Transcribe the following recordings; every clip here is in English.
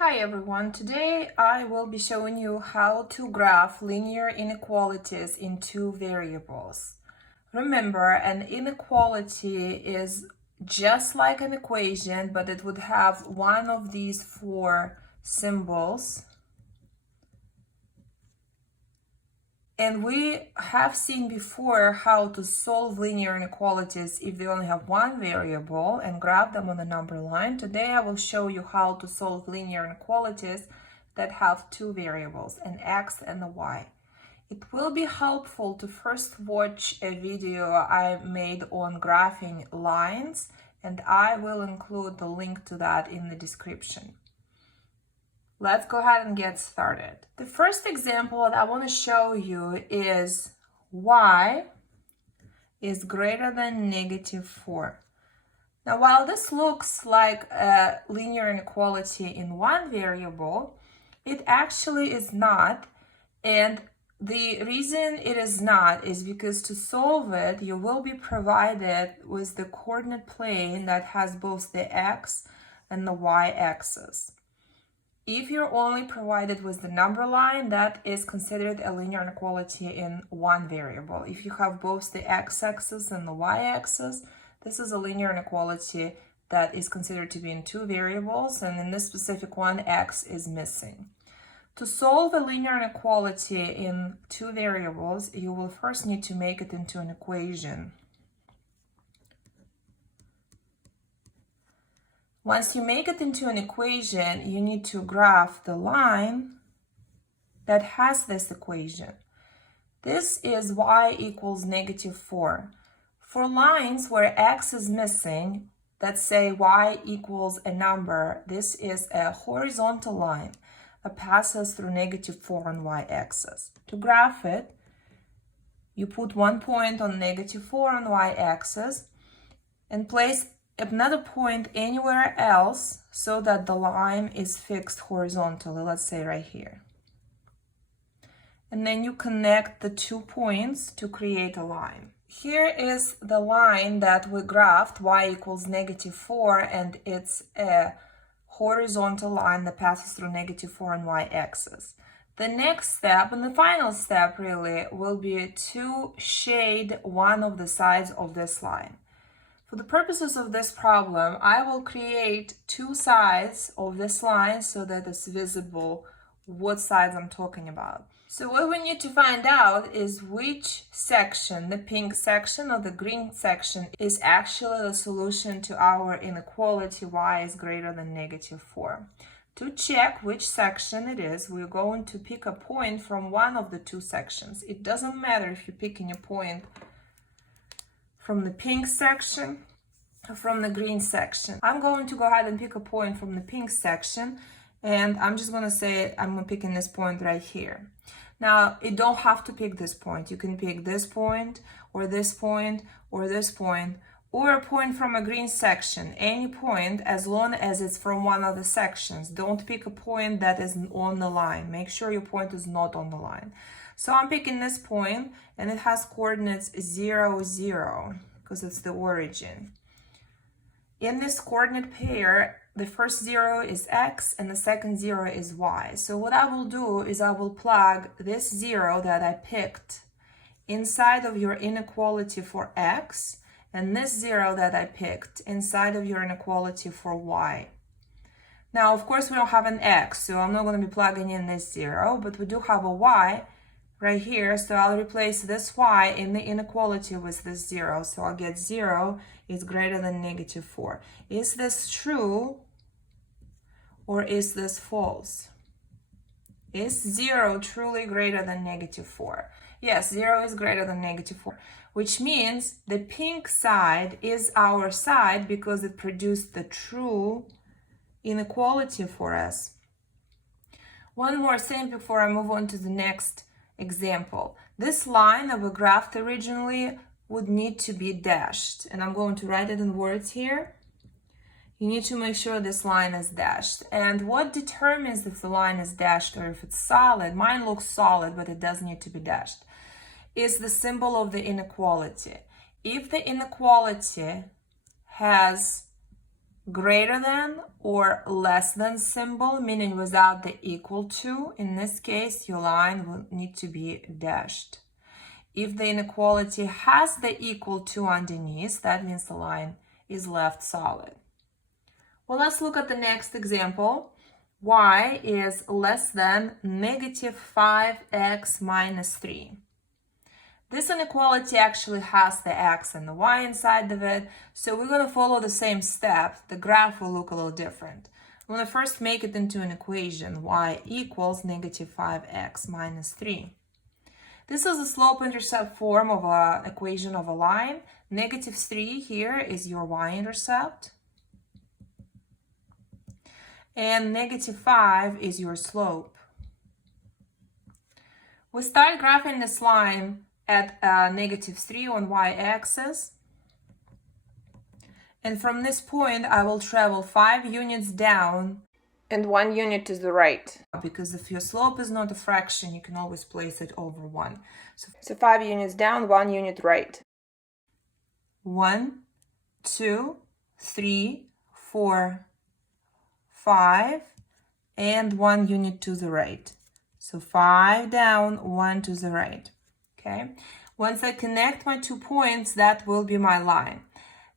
Hi everyone, today I will be showing you how to graph linear inequalities in two variables. Remember, an inequality is just like an equation, but it would have one of these four symbols. And we have seen before how to solve linear inequalities if they only have one variable and graph them on the number line. Today I will show you how to solve linear inequalities that have two variables, an x and a y. It will be helpful to first watch a video I made on graphing lines, and I will include the link to that in the description. Let's go ahead and get started. The first example that I want to show you is y is greater than -4. Now, while this looks like a linear inequality in one variable, it actually is not. And the reason it is not is because to solve it, you will be provided with the coordinate plane that has both the x and the y axis. If you're only provided with the number line, that is considered a linear inequality in one variable. If you have both the x-axis and the y-axis, this is a linear inequality that is considered to be in two variables, and in this specific one, x is missing. To solve a linear inequality in two variables, you will first need to make it into an equation. Once you make it into an equation, you need to graph the line that has this equation. This is y equals -4. For lines where x is missing, that say y equals a number, this is a horizontal line that passes through -4 on y-axis. To graph it, you put 1 point on -4 on y-axis and place another point anywhere else so that the line is fixed horizontally, let's say right here. And then you connect the 2 points to create a line. Here is the line that we graphed, y equals -4, and it's a horizontal line that passes through -4 on y-axis. The next step, and the final step really, will be to shade one of the sides of this line. For the purposes of this problem, I will create two sides of this line so that it's visible what sides I'm talking about. So what we need to find out is which section, the pink section or the green section, is actually the solution to our inequality y is greater than -4. To check which section it is, we're going to pick a point from one of the two sections. It doesn't matter if you're picking a point from the pink section or from the green section. I'm going to go ahead and pick a point from the pink section, and I'm just going to say I'm picking this point right here. Now, you don't have to pick this point. You can pick this point, or this point, or this point, or a point from a green section. Any point, as long as it's from one of the sections. Don't pick a point that is on the line. Make sure your point is not on the line. So I'm picking this point, and it has coordinates 0, 0, because it's the origin. In this coordinate pair, the first 0 is x and the second 0 is y. So what I will do is I will plug this 0 that I picked inside of your inequality for x, and this 0 that I picked inside of your inequality for y. Now, of course, we don't have an x, so I'm not going to be plugging in this 0, but we do have a y right here, so I'll replace this y in the inequality with this 0. So I'll get 0 is greater than -4. Is this true or is this false? Is 0 truly greater than -4? Yes, 0 is greater than -4, which means the pink side is our side because it produced the true inequality for us. One more thing before I move on to the next example. This line that we graphed originally would need to be dashed, and I'm going to write it in words here. You need to make sure this line is dashed. And what determines if the line is dashed or if it's solid, mine looks solid, but it does need to be dashed, is the symbol of the inequality. If the inequality has greater than or less than symbol, meaning without the equal to. In this case, your line will need to be dashed. If the inequality has the equal to underneath, that means the line is left solid. Well, let's look at the next example. Y is less than negative 5x minus 3. This inequality actually has the x and the y inside of it, so we're going to follow the same step. The graph will look a little different. I'm going to first make it into an equation. Y equals negative 5x minus 3. This is the slope-intercept form of an equation of a line. Negative 3 here is your y-intercept. And negative 5 is your slope. We start graphing this line at negative 3 on y-axis. And from this point, I will travel 5 units down and 1 unit to the right. Because if your slope is not a fraction, you can always place it over 1. So 5 units down, 1 unit right. 1, 2, 3, 4, 5, and 1 unit to the right. So 5 down, 1 to the right. Okay. Once I connect my 2 points, that will be my line.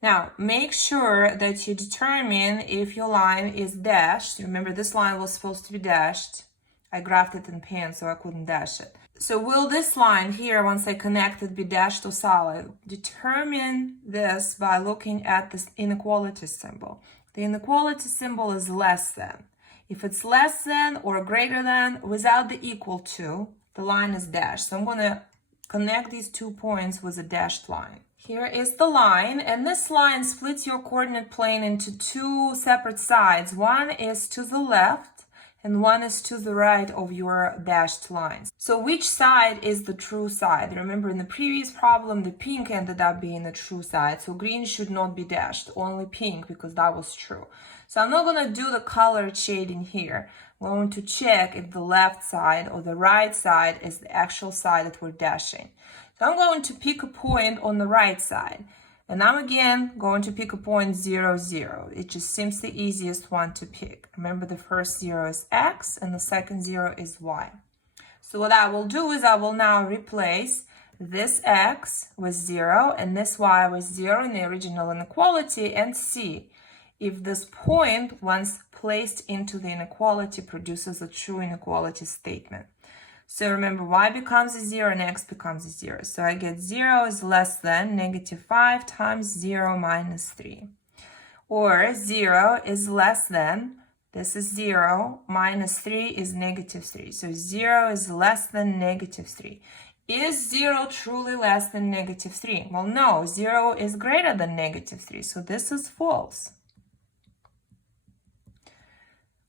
Now, make sure that you determine if your line is dashed. Remember, this line was supposed to be dashed. I graphed it in pen, so I couldn't dash it. So will this line here, once I connect it, be dashed or solid? Determine this by looking at this inequality symbol. The inequality symbol is less than. If it's less than or greater than, without the equal to, the line is dashed. So I'm going to connect these 2 points with a dashed line. Here is the line, and this line splits your coordinate plane into 2 separate sides. One is to the left and one is to the right of your dashed lines. So which side is the true side? Remember, in the previous problem, the pink ended up being the true side. So green should not be dashed, only pink, because that was true. So I'm not going to do the color shading here. We're going to check if the left side or the right side is the actual side that we're dashing. So I'm going to pick a point on the right side. And I'm again going to pick a point 0, 0. It just seems the easiest one to pick. Remember, the first 0 is x and the second 0 is y. So what I will do is I will now replace this x with 0 and this y with 0 in the original inequality and see if this point, once placed into the inequality, produces a true inequality statement. So remember, y becomes a 0 and x becomes a 0. So I get 0 is less than negative 5 times 0 minus 3. Or 0 is less than, this is 0, minus 3 is negative 3. So 0 is less than negative 3. Is 0 truly less than negative 3? Well, no, 0 is greater than negative 3. So this is false.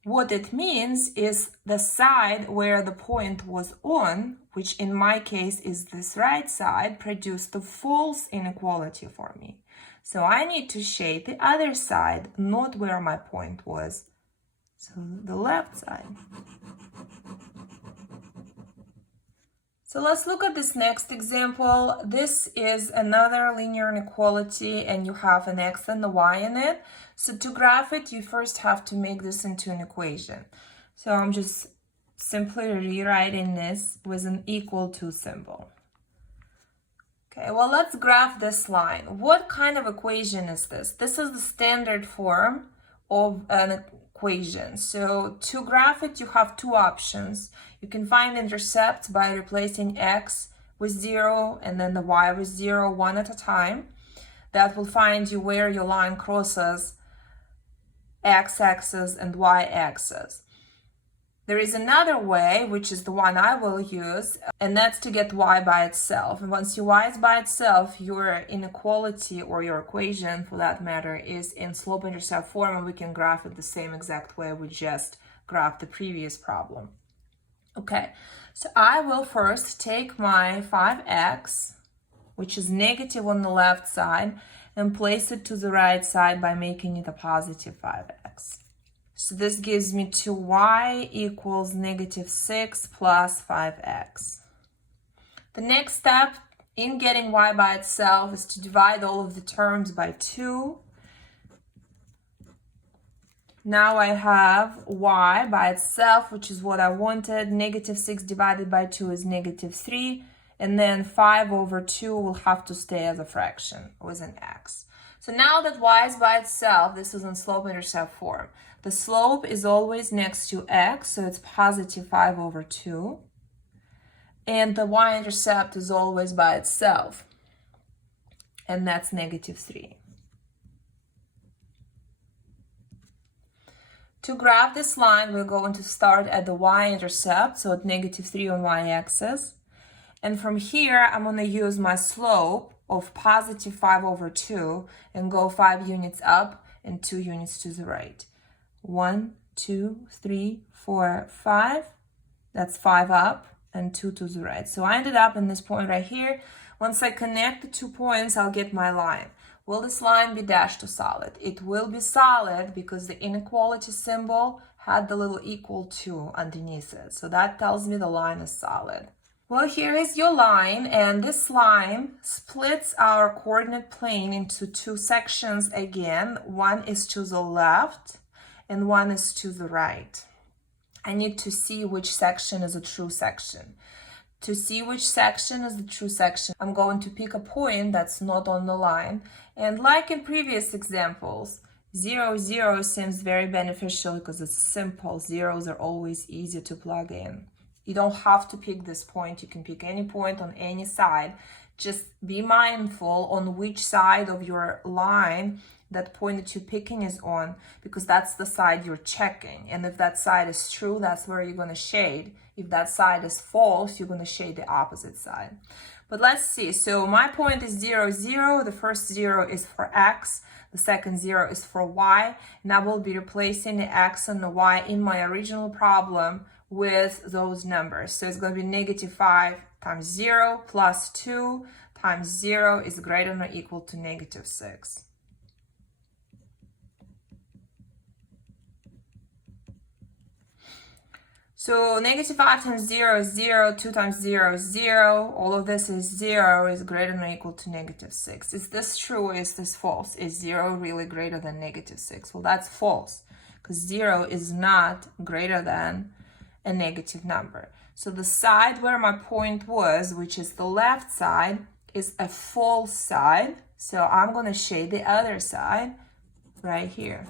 What it means is the side where the point was on, which in my case is this right side, produced the false inequality for me. So I need to shade the other side, not where my point was. So the left side. So let's look at this next example. This is another linear inequality and you have an x and a y in it. So to graph it, you first have to make this into an equation. So I'm just simply rewriting this with an equal to symbol. Okay, well, let's graph this line. What kind of equation is this? This is the standard form of an equation. So to graph it, you have 2 options. You can find intercepts by replacing x with 0 and then the y with 0, one at a time. That will find you where your line crosses x-axis and y-axis. There is another way, which is the one I will use, and that's to get y by itself. And once your y is by itself, your inequality, or your equation for that matter, is in slope-intercept form, and we can graph it the same exact way we just graphed the previous problem. Okay, so I will first take my 5x, which is negative on the left side, and place it to the right side by making it a positive 5x. So this gives me 2y equals negative 6 plus 5x. The next step in getting y by itself is to divide all of the terms by 2. Now I have y by itself, which is what I wanted. Negative 6 divided by 2 is negative 3. And then 5 over 2 will have to stay as a fraction with an x. So now that y is by itself, this is in slope-intercept form. The slope is always next to x, so it's positive 5 over 2. And the y-intercept is always by itself, and that's negative 3. To graph this line, we're going to start at the y-intercept, so at negative 3 on y-axis. And from here, I'm going to use my slope of positive 5 over 2 and go 5 units up and 2 units to the right. 1, 2, 3, 4, 5. That's 5 up and 2 to the right. So I ended up in this point right here. Once I connect the 2 points, I'll get my line. Will this line be dashed to solid? It will be solid because the inequality symbol had the little equal to underneath it. So that tells me the line is solid. Well, here is your line, and this line splits our coordinate plane into 2 sections again. One is to the left and one is to the right. I need to see which section is a true section. To see which section is the true section, I'm going to pick a point that's not on the line. And like in previous examples, 0, 0 seems very beneficial because it's simple. Zeros are always easy to plug in. You don't have to pick this point. You can pick any point on any side. Just be mindful on which side of your line that point that you're picking is on, because that's the side you're checking. And if that side is true, that's where you're going to shade. If that side is false, you're going to shade the opposite side. But let's see. So my point is 0, 0. The first 0 is for x. The second 0 is for y. And I will be replacing the x and the y in my original problem with those numbers. So it's going to be negative 5 times 0 plus 2 times 0 is greater than or equal to negative 6. So negative 5 times 0 is 0, 2 times 0 is 0, all of this is 0 is greater than or equal to negative 6. Is this true or is this false? Is 0 really greater than negative 6? Well, that's false, because 0 is not greater than a negative number. So the side where my point was, which is the left side, is a false side. So I'm going to shade the other side right here.